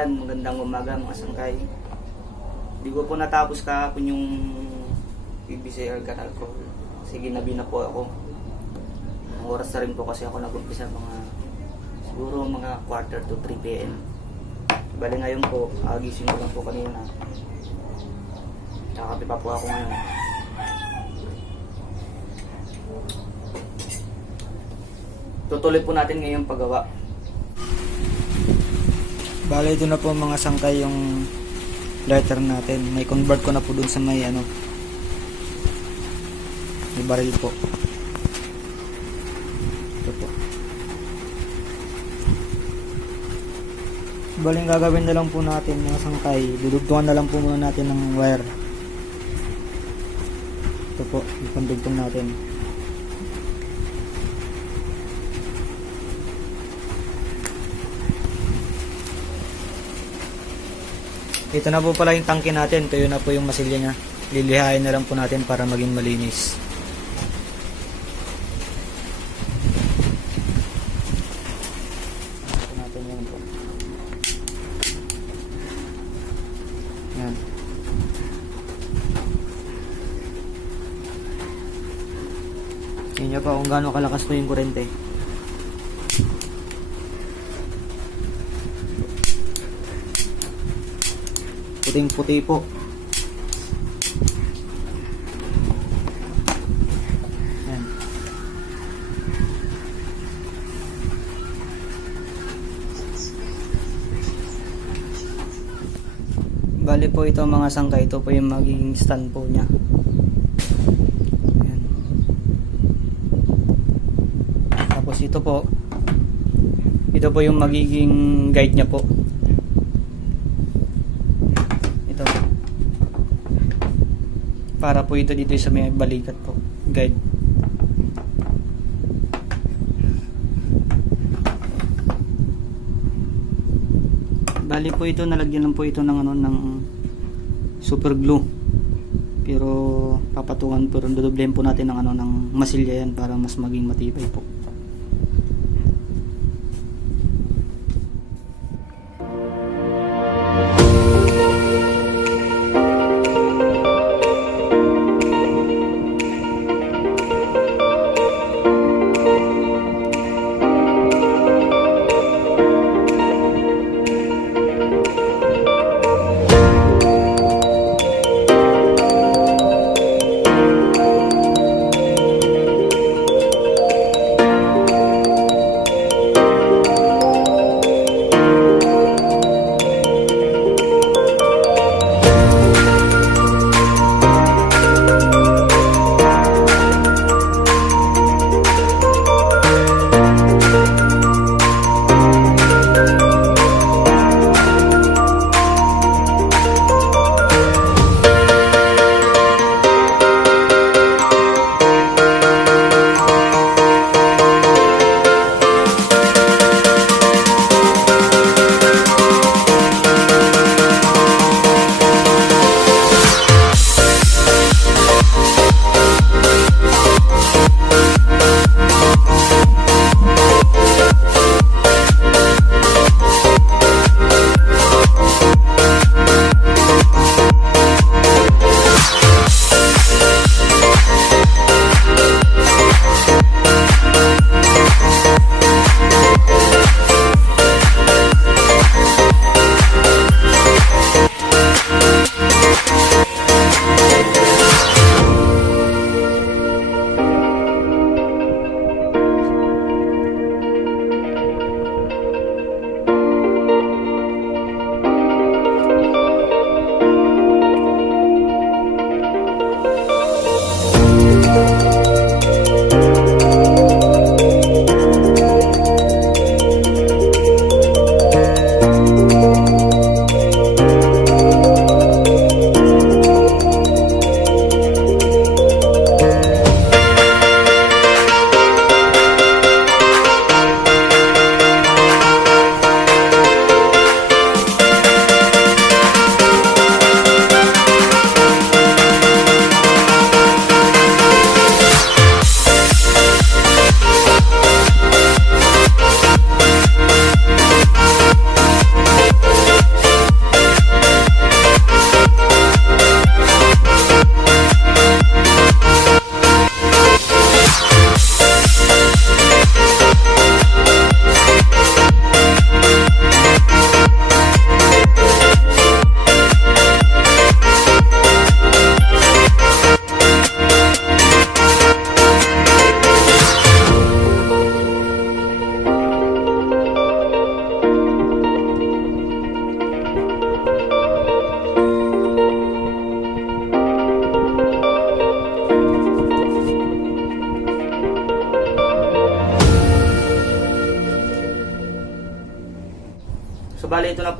Magandang umaga mga sangkay. Hindi ko po natapos kahapon yung PBCR kanal ko. Sige, ginabi na po ako. Ang oras na rin po kasi ako nag-umpisa siguro mga 2:45 PM. Bali ngayon po, gising ko lang po kanina. Nakakapi pa po ako ngayon. Tutuloy po natin ngayong paggawa. Bale, ito na po mga sangkay yung lighter natin. May convert ko na po dun sa may may baril po. Ito po. Bale, yung gagawin na lang po natin mga sangkay, dudugtungan na lang po muna natin ng wire. Ito po, yung pandugtong natin. Ito na po pala yung tangke natin. Ito na po yung masilya niya. Lilihain na lang po natin para maging malinis. Ito natin yan po. Yan. Tingnan nyo pa kung gaano kalakas po yung kurente. Puting-puti po. Yan. Bali po ito mga sangkay, ito po yung magiging stand po niya. Yan. Tapos ito po yung magiging guide niya po. Para po ito dito sa may balikat po, guide. Bali po ito, nalagyan lang po ito ng super glue. Pero papatungan po rin, dodoblehin po natin ng masilya yan para mas maging matibay po.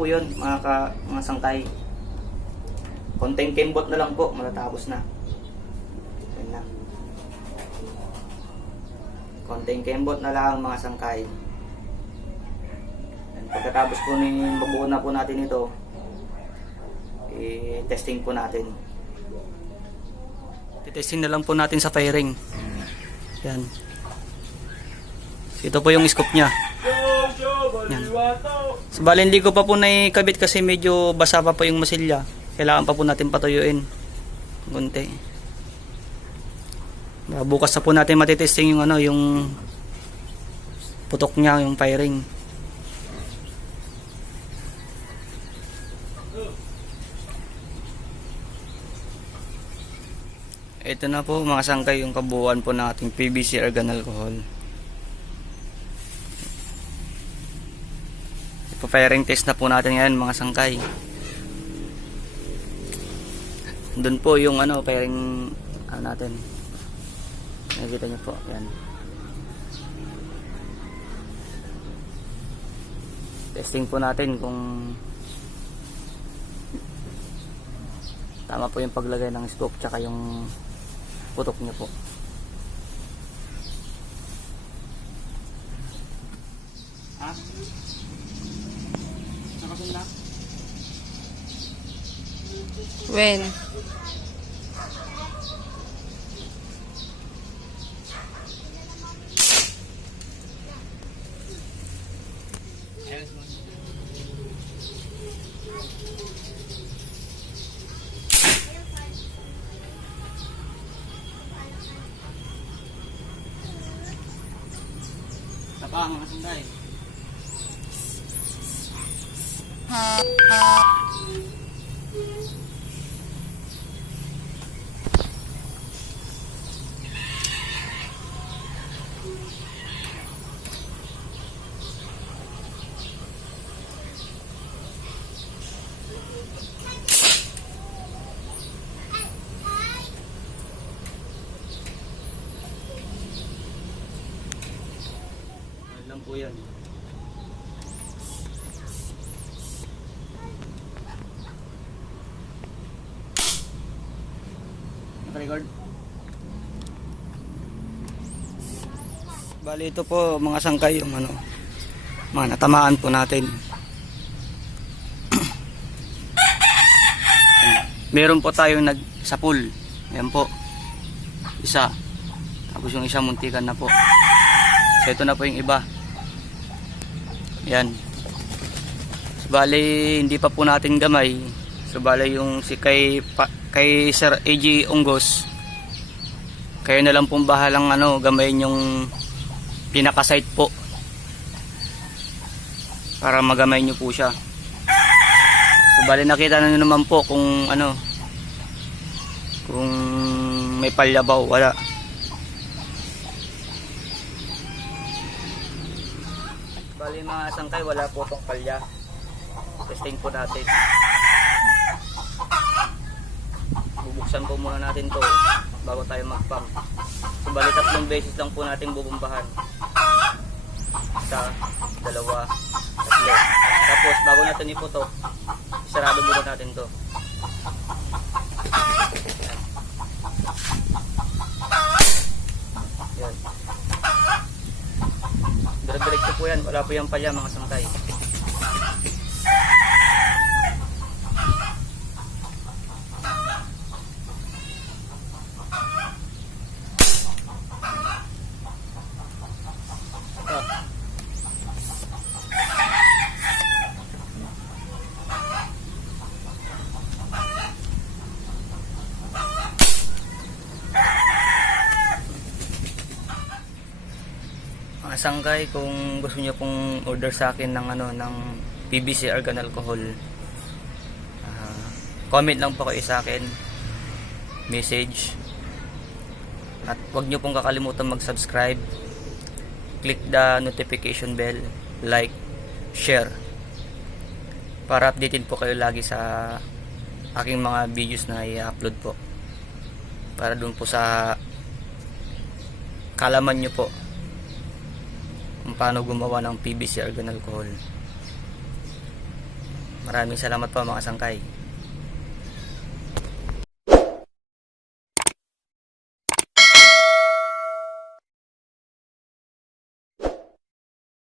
po yun, mga sangkay. Konting kembot na lang po, matatapos na. Yan na. Konting kembot na lang mga sangkay. Yan. Pagkatapos po mabuo na po natin ito, i-testing po natin. Testing na lang po natin sa firing. Yan. Ito po yung scope nya. Yan. So, bali hindi ko pa po naikabit kasi medyo basa pa po yung masilya. Kailangan pa po natin patuyuin konti. Bukas na po natin matitesting yung yung putok niya, yung firing. Ito na po mga sangkay yung kabuuan po ng ating PVC argon alcohol. Ipa-firing test na po natin ngayon mga sangkay. Doon po yung firing natin. Nakikita niyo po, yan. Testing po natin kung tama po yung paglagay ng scope tsaka yung putok niya po. Ha? Nakasunda? When? Tapang mga sunday. Lang po yan. Naka-record. Bali ito po mga sangkay yung mga natamaan po natin. Meron po tayong nagsapul. Ayan po. Isa. Tapos yung isa muntikan na po. So ito na po yung iba. Yan. Bali hindi pa po natin gamay. So bali yung kay Sir AJ Unggos, kayo na lang pong bahalang gamayin yung pinaka-site po para magamay nyo po siya. So bali nakita na nyo naman po kung kung may palyabaw, wala. Bali mga sangkay, wala po itong palya. Testing po natin. Bubuksan po muna natin to bago tayo mag-pump. So bali 3 beses lang po natin bubumbahan. 1, 2, 3. Tapos bago natin iputok, sarado muna natin to. Yan. Dire-diretso po yan, wala po yung palya mga sangkay. Sangkay, kung gusto niyo pong order sa akin ng ng PVC argon alcohol, comment lang po kayo sa akin, message, at huwag niyo pong kakalimutan mag-subscribe, click the notification bell, like, share, para updated po kayo lagi sa aking mga videos na i-upload po, para dun po sa kalaman niyo po kung paano gumawa ng PVC argon alcohol. Maraming salamat po mga sangkay.